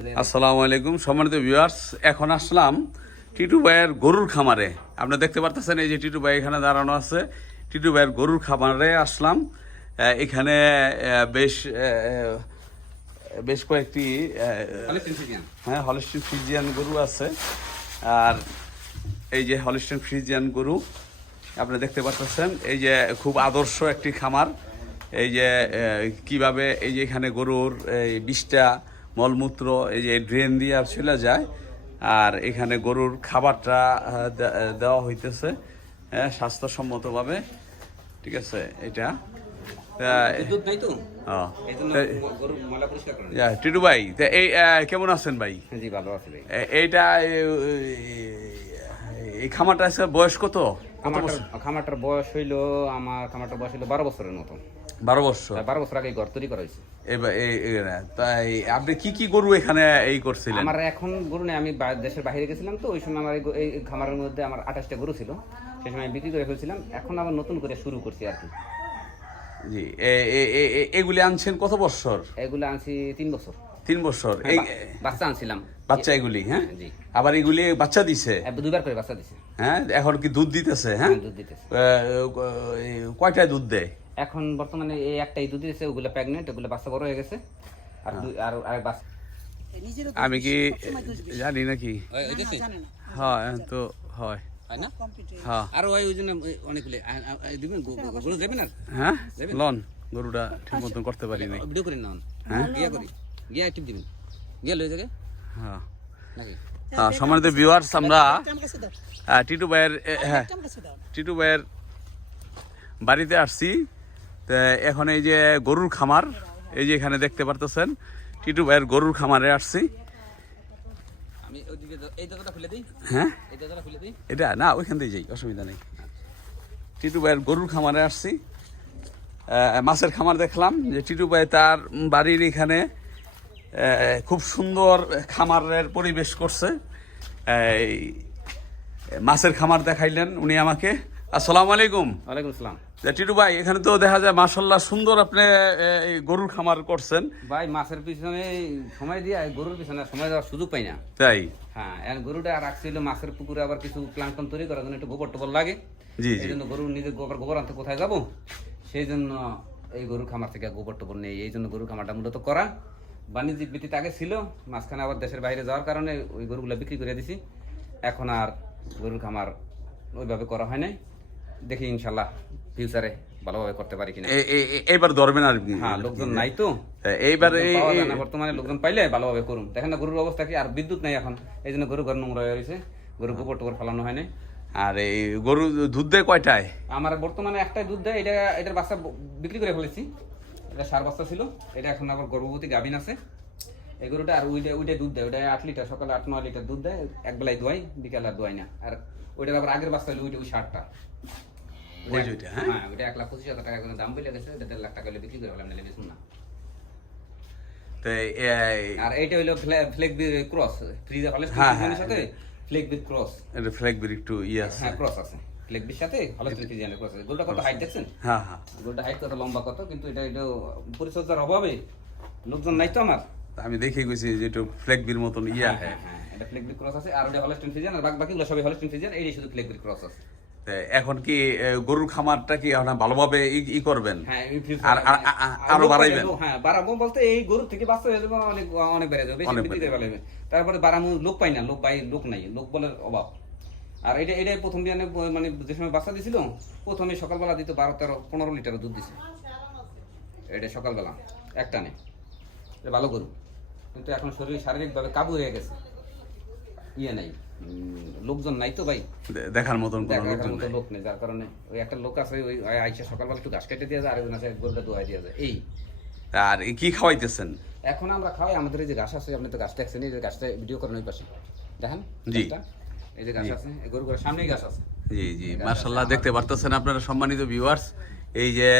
আসসালামু আলাইকুম সম্মানিত ভিউয়ার্স এখন আসলাম টিটু ভাইয়ের গরুর খামারে। আপনি দেখতে পারতেছেন এই যে টিটু ভাই এখানে দাঁড়ানো আছে। টিটু ভাইয়ের গরুর খামারে আসলাম। এখানে বেশ বেশ কয়েকটি হ্যাঁ হলিস্টিন ফ্রিজিয়ান গরু আছে। আর এই যে হলিস্টিন ফ্রিজিয়ান গরু আপনি দেখতে পাচ্ছেন এই যে খুব আদর্শ একটি খামার। এই যে কীভাবে এই যে এখানে গরুর এই বিষটা মলমূত্র এই যে ড্রেন দিয়ে আর চলে যায়। আর এখানে গরুর খাবারটা দেওয়া হইতেছে হ্যাঁ স্বাস্থ্যসম্মতভাবে। ঠিক আছে এটা। টিটু ভাই তা এই কেমন আছেন ভাই? ভালো আছে এইটা এই খামারটা আছে বয়স কত? খামারটার খামারটার বয়স হইল আমার খামারটার বয়স হইল বারো বছরের মতো। বারো বছর? বারো বছর আগে ঘর তৈরি করা হয়েছে। তাই আপনি কি কি গরু এখানে এই করছিলেন? আমার এখন গরু নেই আমি দেশের বাইরে গেছিলাম তো ওই সময় আমার এই খামারের মধ্যে আমার আঠাশটা গরু ছিল। সেই সময় বিক্রি করে ফেলছিলাম এখন আবার নতুন করে শুরু করছি আর কি। জি এগুলি আনছেন কত বছর? এগুলো আনছি তিন বছর। তিন বছর। হ্যাঁ, এই বাচ্চা আনছিলাম। বাচ্চা এগুলি হ্যাঁ আবার এগুলি বাচ্চা দিছে? দুবার করে বাচ্চা দিছে। হ্যাঁ এখন কি দুধ দিতেছে হ্যাঁ? হ্যাঁ, দুধ দিতেছে। এ, দুধ দেয়? এখন বর্তমানে এই একটাই দুধ দিতেছে ওগুলো প্রেগনেন্ট ওগুলো বাচ্চা বড় হয়ে গেছে। আর দুই- আর আর বাচ্চা আমি কি জানি নাকি? হ্যাঁ তো হয়। হয় না? হ্যাঁ আর ওই ওই জন্য অনেকগুলো। দিবেন? গো- গো- গরু দেবেন আর? হ্যাঁ? লন গরুটা ঠিক মতন করতে পারি নাই। ভিডিও করেন না হ্যাঁ? গিয়া করি। গিয়া টিপ দিবেন। গিয়া লই জায়গায় হ্যাঁ। হ্যাঁ, সম্মানিত ভিউয়ার্স আমরা টিটু ভাইয়ের হ্যাঁ টিটু ভাইয়ের বাড়িতে আসছি। তো এখন এই যে গরুর খামার এই যে এখানে দেখতে পারতেছেন টিটু ভাইয়ের গরুর খামারে আসছি। হ্যাঁ? এটা না ওইখান দিয়ে যাই অসুবিধা নেই। টিটু ভাইয়ের গরুর খামারে আসছি। মাছের খামার দেখলাম যে টিটু ভাই তার বাড়ির এখানে খুব সুন্দর খামারের পরিবেশ করছে। এই মাছের খামার দেখাইলেন উনি আমাকে। আসসালামু আলাইকুম। ওয়ালাইকুম আসসালাম। টিটু ভাই এখানে তো দেখা যায় মাসাল্লাহ সুন্দর আপনি এই গরুর খামার করছেন। ভাই মাছের পিছনে সময় দিয়ে গরুর পিছনে সময় দেওয়ার সুযোগ পাই না। তাই? হ্যাঁ এখন গরুটা রাখছিল মাছের পুকুরে আবার কিছু প্লান্টন তৈরি করার জন্য একটু গোবর টোবর লাগে। জি এই জন্য গরু নিজের গোবর গোবর আনতে কোথায় যাব? সেই জন্য এই গরুর খামার থেকে গোবর টোবর নেই। এই জন্য গরুর খামারটা মূলত করা। বাণিজ্যিক ভিত্তিতে আগে ছিল মাঝখানে আবার দেশের বাইরে যাওয়ার কারণে ওই গরুগুলো বিক্রি করে দিছি। এখন আর গরুর খামার ওইভাবে করা হয় নাই। দেখি ইনশাল্লাহ ফিউচারে ভালোভাবে করতে পারি কিনা। এইবার ধরবেন আর হ্যাঁ লোকজন নাই তো। এইবার লোকজন এই পাওয়া যায় এই- না, বর্তমানে লোকজন পাইলে ভালোভাবে করুন। দেখেন না গরুর অবস্থা কি? আর বিদ্যুৎ নাই এখন। এই জন্য গরু ঘর নোংরা হয়ে রয়েছে গরু গোবর টোবর ফেলানো হয় নাই। আর এই গরু দুধ দেয় কয়টায়? আমার বর্তমানে একটাই দুধ দেয় এটা এটার বাচ্চা বিক্রি করে ফেলেছি। এটা সার বাচ্চা ছিল এটা এখন আবার গর্ভবতী গাভিন আছে। এই গরুটা আর ওইটা ওইটা দুধ দেয় ওইটা আট লিটার সকালে আট নয় লিটার দুধ দেয় এক বেলায় দোয়াই বিকালে আর দোয়াই না। আর ওইটার আবার আগের বাচ্চা হলো ওইটা ওই সারটা হ্যাঁ? হ্যাঁ ওইটা এক লাখ পঁচিশ হাজার টাকা করে দাম বলে গেছে ওটা দেড় লাখ টাকা হলে বিক্রি করে ফেলাম নাহলে বেচুন না। আর এইটা হলো ফ্লেক ক্রস ফ্রিজে হ্যাঁ, হ্যাঁ। Flake cross. এটা বির ইয়ে আছে। হ্যাঁ ক্রস আছে। সাথে হলস্টিন ক্রস গরুটা কত হাইট দেখছেন? হ্যাঁ হ্যাঁ। গরুটা হাইট কত লম্বা কত? কিন্তু এটা এটা পরিচর্যার অভাবে লোকজন নাই তো আমার। আমি দেখে গেছি যে মতন ইয়া। হ্যাঁ হ্যাঁ এটা ফ্লেক বির ক্রস আছে আর ওটা হলস্টিন ফ্রিজিয়ান আর বাকি বাকিগুলো সবই হলস্টিন এইটাই শুধু ক্রস আছে। এখন কি গরুর খামারটা কি ভালোভাবে ই- করবেন? হ্যাঁ আর- আর- বাড়াইবেন? হ্যাঁ বাড়াবো বলতে এই গরু থেকে বাচ্চা হয়ে যাবে অনেক অনেক বেড়ে যাবে। তারপরে বাড়ামো লোক পাই না লোক পাই লোক নাই লোক বলার অভাব। আর এটা এটাই প্রথম বিয়ানে মানে যে সময় বাচ্চা দিছিল প্রথমে সকালবেলা দিত বারো তেরো পনেরো লিটার দুধ দিছে। এটা সকালবেলা একটা নেই এটা ভালো গরু। কিন্তু এখন শরীর শারীরিকভাবে কাবু হয়ে গেছে। ইয়ে নাই। লোকজন নাই তো ভাই। দেখার মতন দেখার মতো লোক নেই যার কারণে ওই একটা লোক আছে ওই আইসা সকালবেলা একটু ঘাস কেটে দিয়ে যায় আরেকজন আছে গরুটা দোয়াই দিয়ে যায়। এই। আর কি খাওয়াইতেছেন? এখন আমরা খাওয়াই আমাদের এই যে ঘাস আছে আপনি তো ঘাস দেখছেন এই যে ঘাসটা ভিডিও করেন ওই পাশে। দেখেন জি। এই যে গাছ আছে গরু সামনেই গাছ আছে। জি জি মার্শাল্লাহ দেখতে পারতেছেন আপনারা সম্মানিত ভিউয়ার্স এই যে